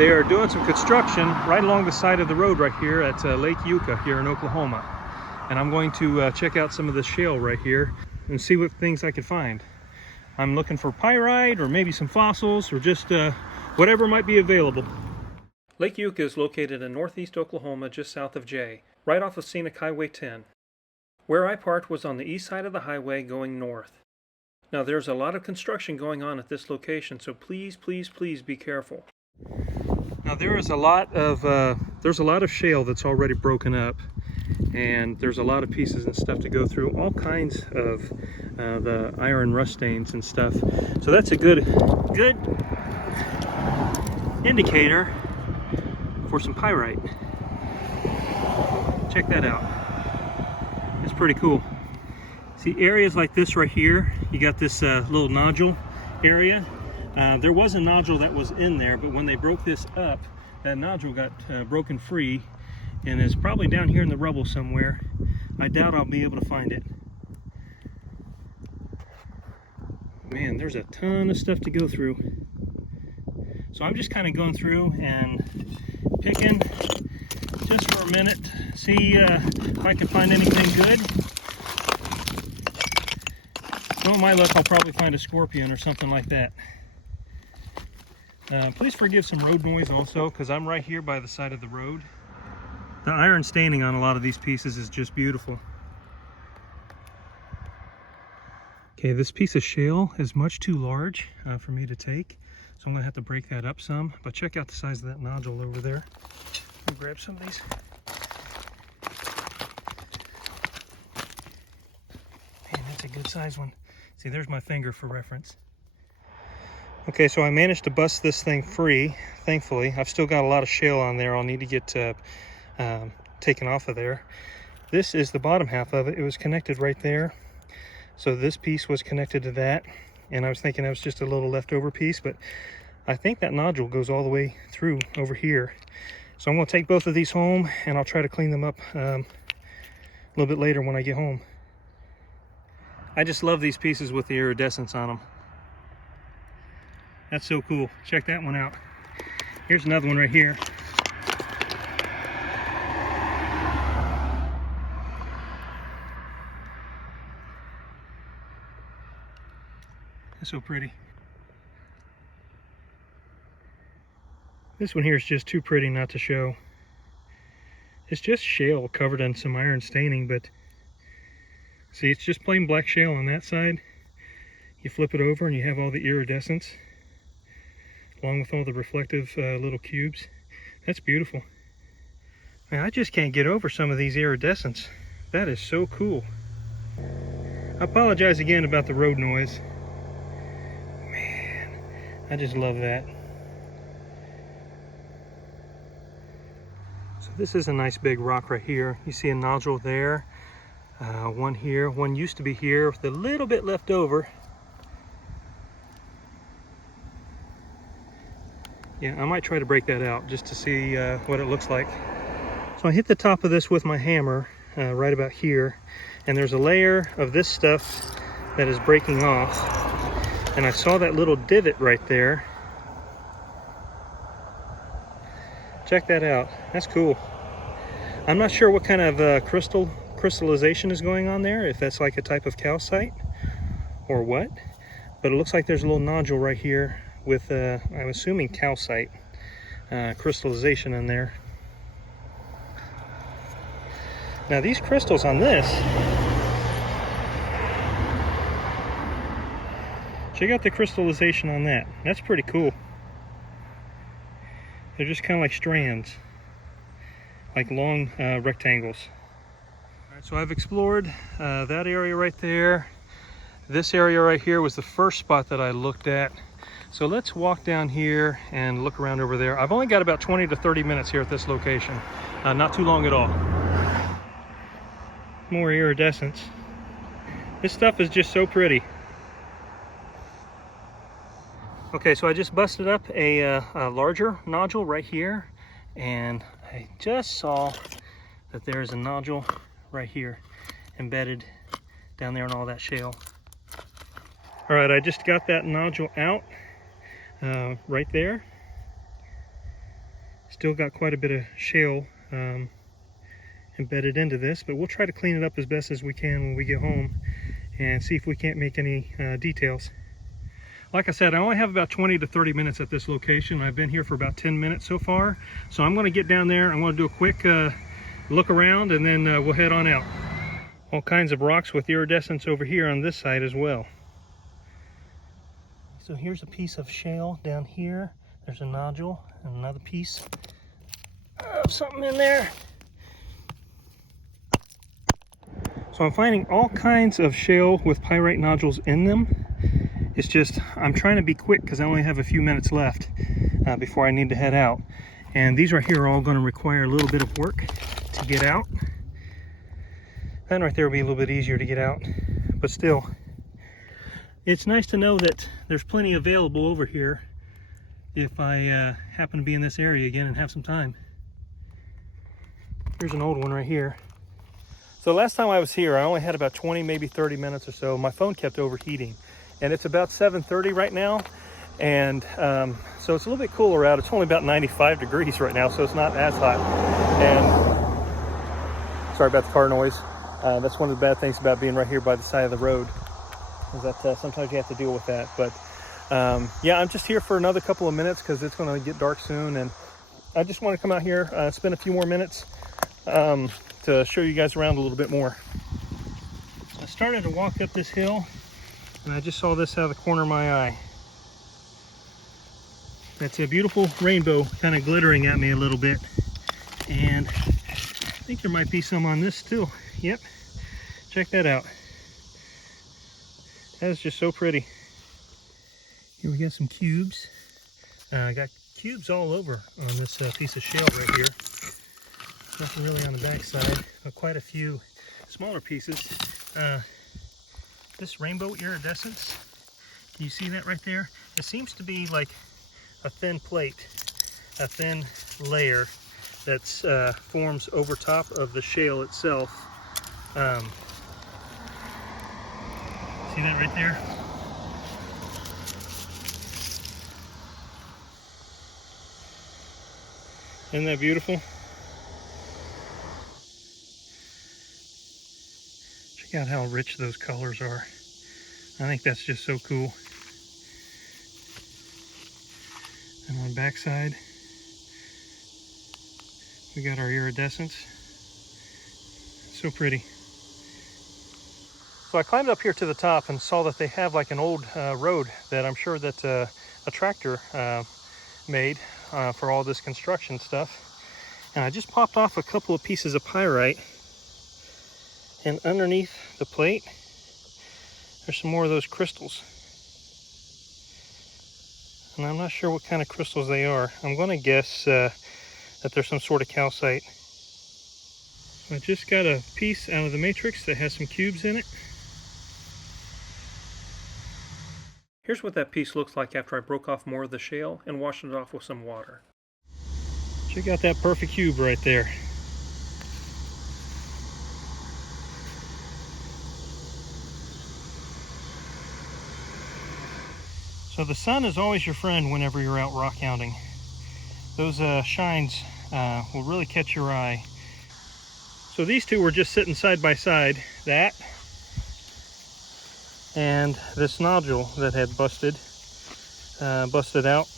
They are doing some construction right along the side of the road right here at Lake Yucca here in Oklahoma. And I'm going to check out some of the shale right here and see what things I can find. I'm looking for pyrite or maybe some fossils or just whatever might be available. Lake Yucca is located in northeast Oklahoma just south of Jay, right off of Scenic Highway 10. Where I parked was on the east side of the highway going north. Now there's a lot of construction going on at this location, so please, please, please be careful. Now there is a lot of shale that's already broken up, and there's a lot of pieces and stuff to go through, all kinds of the iron rust stains and stuff. So that's a good indicator for some pyrite. Check that out. It's pretty cool. See, areas like this right here, you got this little nodule area. There was a nodule that was in there, but when they broke this up, that nodule got broken free and is probably down here in the rubble somewhere. I doubt I'll be able to find it. Man, there's a ton of stuff to go through. So I'm just kind of going through and picking just for a minute, see if I can find anything good. Well, my luck, I'll probably find a scorpion or something like that. Please forgive some road noise also, because I'm right here by the side of the road. The iron staining on a lot of these pieces is just beautiful. Okay, this piece of shale is much too large for me to take, so I'm going to have to break that up some. But check out the size of that nodule over there. Let me grab some of these. Man, that's a good size one. See, there's my finger for reference. Okay, so I managed to bust this thing free, thankfully. I've still got a lot of shale on there I'll need to get taken off of there. This is the bottom half of it. It was connected right there. So this piece was connected to that, and I was thinking that was just a little leftover piece, but I think that nodule goes all the way through over here. So I'm going to take both of these home, and I'll try to clean them up a little bit later when I get home. I just love these pieces with the iridescence on them. That's so cool. Check that one out. Here's another one right here. That's so pretty. This one here is just too pretty not to show. It's just shale covered in some iron staining, but see, it's just plain black shale on that side. You flip it over and you have all the iridescence, along with all the reflective little cubes. That's beautiful. Man, I just can't get over some of these iridescence. That is so cool. I apologize again about the road noise. Man, I just love that. So this is a nice big rock right here. You see a nodule there, one here, one used to be here with a little bit left over. Yeah, I might try to break that out just to see what it looks like. So I hit the top of this with my hammer right about here, and there's a layer of this stuff that is breaking off, and I saw that little divot right there. Check that out. That's cool. I'm not sure what kind of crystallization is going on there, if that's like a type of calcite or what, but it looks like there's a little nodule right here with I'm assuming calcite crystallization in there. Now these crystals on this, check out the crystallization on that. That's pretty cool. They're just kind of like strands, like long rectangles. All right, so I've explored that area right there. This area right here was the first spot that I looked at. So let's walk down here and look around over there. I've only got about 20 to 30 minutes here at this location. Not too long at all. More iridescence. This stuff is just so pretty. Okay, so I just busted up a larger nodule right here, and I just saw that there's a nodule right here embedded down there in all that shale. All right, I just got that nodule out right there. Still got quite a bit of shale embedded into this, but we'll try to clean it up as best as we can when we get home and see if we can't make any details. Like I said, I only have about 20 to 30 minutes at this location. I've been here for about 10 minutes so far. So I'm going to get down there. I'm going to do a quick look around, and then we'll head on out. All kinds of rocks with iridescence over here on this side as well. So here's a piece of shale down here. There's a nodule and another piece of something in there. So I'm finding all kinds of shale with pyrite nodules in them. It's just, I'm trying to be quick because I only have a few minutes left before I need to head out. And these right here are all going to require a little bit of work to get out. That right there will be a little bit easier to get out, but still, it's nice to know that there's plenty available over here if I happen to be in this area again and have some time. Here's an old one right here. So last time I was here, I only had about 20, maybe 30 minutes or so. My phone kept overheating. And it's about 7:30 right now, and so it's a little bit cooler out. It's only about 95 degrees right now, so it's not as hot. And sorry about the car noise. That's one of the bad things about being right here by the side of the road, is that sometimes you have to deal with that. But yeah, I'm just here for another couple of minutes because it's going to get dark soon, and I just want to come out here, spend a few more minutes to show you guys around a little bit more. I started to walk up this hill, and I just saw this out of the corner of my eye. That's a beautiful rainbow kind of glittering at me a little bit. And I think there might be some on this too. Yep, check that out. That is just so pretty. Here we got some cubes. I got cubes all over on this piece of shale right here. Nothing really on the back side, but quite a few smaller pieces. This rainbow iridescence, can you see that right there? It seems to be like a thin plate, a thin layer that forms over top of the shale itself. See that right there? Isn't that beautiful? Check out how rich those colors are. I think that's just so cool. And on the back side, we got our iridescence. So pretty. So I climbed up here to the top and saw that they have like an old road that I'm sure that a tractor made for all this construction stuff. And I just popped off a couple of pieces of pyrite. And underneath the plate, there's some more of those crystals. And I'm not sure what kind of crystals they are. I'm going to guess that they're some sort of calcite. So I just got a piece out of the matrix that has some cubes in it. Here's what that piece looks like after I broke off more of the shale and washed it off with some water. Check out that perfect cube right there. So the sun is always your friend whenever you're out rock hounding. Those shines will really catch your eye. So these two were just sitting side by side, that and this nodule that had busted out.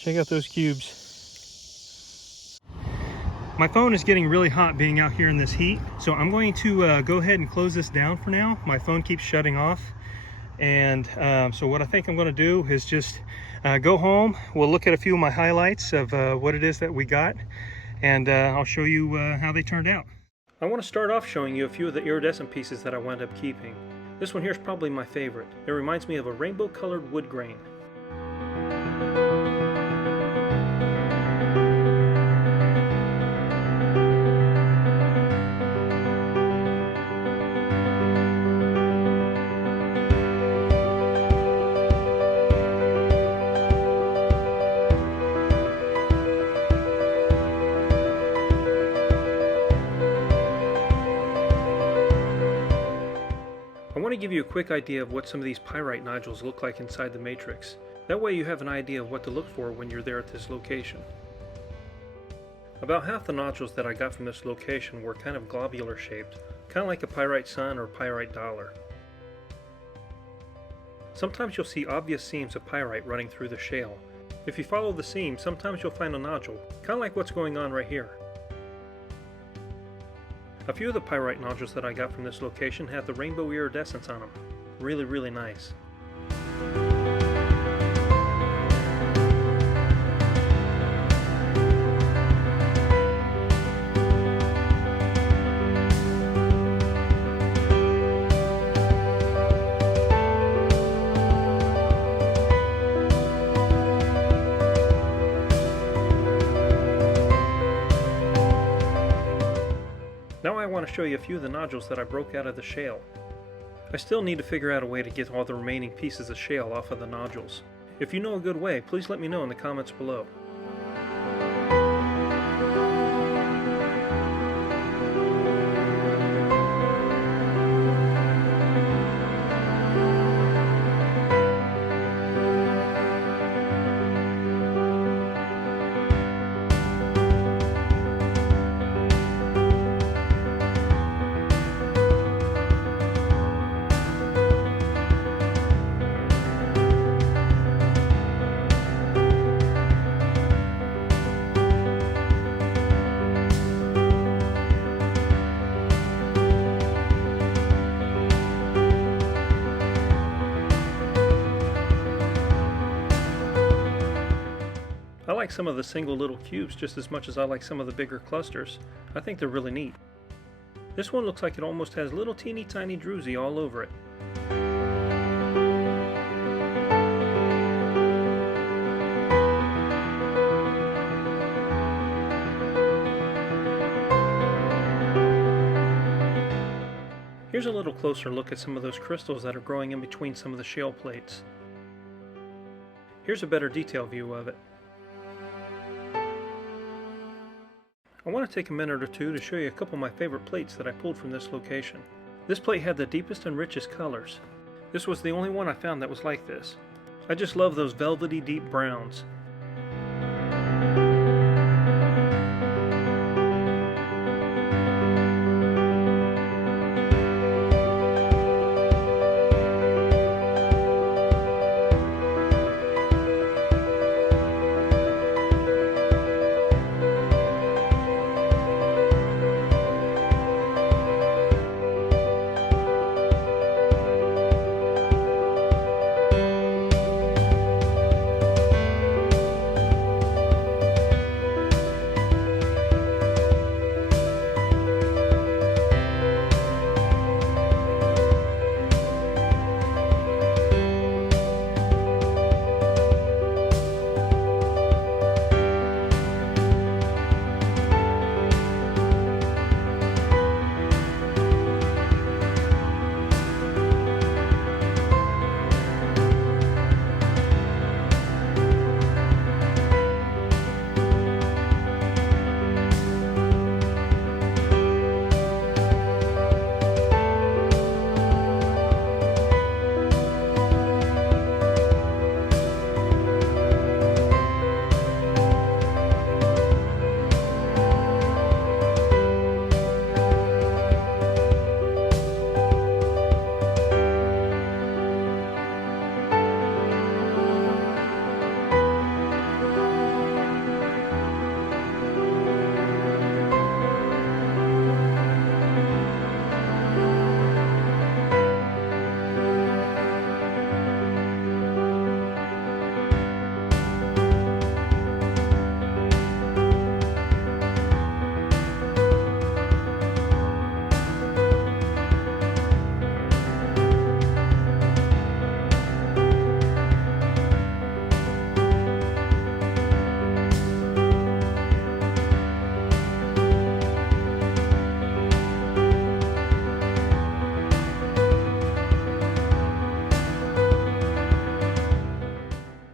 Check out those cubes. My phone is getting really hot being out here in this heat, so I'm going to go ahead and close this down for now. My phone keeps shutting off, and so what I think I'm going to do is just go home. We'll look at a few of my highlights of what it is that we got, and I'll show you how they turned out. I want to start off showing you a few of the iridescent pieces that I wound up keeping. This one here is probably my favorite. It reminds me of a rainbow colored wood grain. I want to give give you a quick idea of what some of these pyrite nodules look like inside the matrix. That way you have an idea of what to look for when you're there at this location. About half the nodules that I got from this location were kind of globular shaped, kind of like a pyrite sun or pyrite dollar. Sometimes you'll see obvious seams of pyrite running through the shale. If you follow the seam, sometimes you'll find a nodule, kind of like what's going on right here. A few of the pyrite nodules that I got from this location have the rainbow iridescence on them. Really nice. Now I want to show you a few of the nodules that I broke out of the shale. I still need to figure out a way to get all the remaining pieces of shale off of the nodules. If you know a good way, please let me know in the comments below. I like some of the single little cubes just as much as I like some of the bigger clusters. I think they're really neat. This one looks like it almost has little teeny tiny druzy all over it. Here's a little closer look at some of those crystals that are growing in between some of the shale plates. Here's a better detail view of it. I want to take a minute or two to show you a couple of my favorite plates that I pulled from this location. This plate had the deepest and richest colors. This was the only one I found that was like this. I just love those velvety deep browns.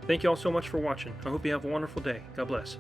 Thank you all so much for watching. I hope you have a wonderful day. God bless.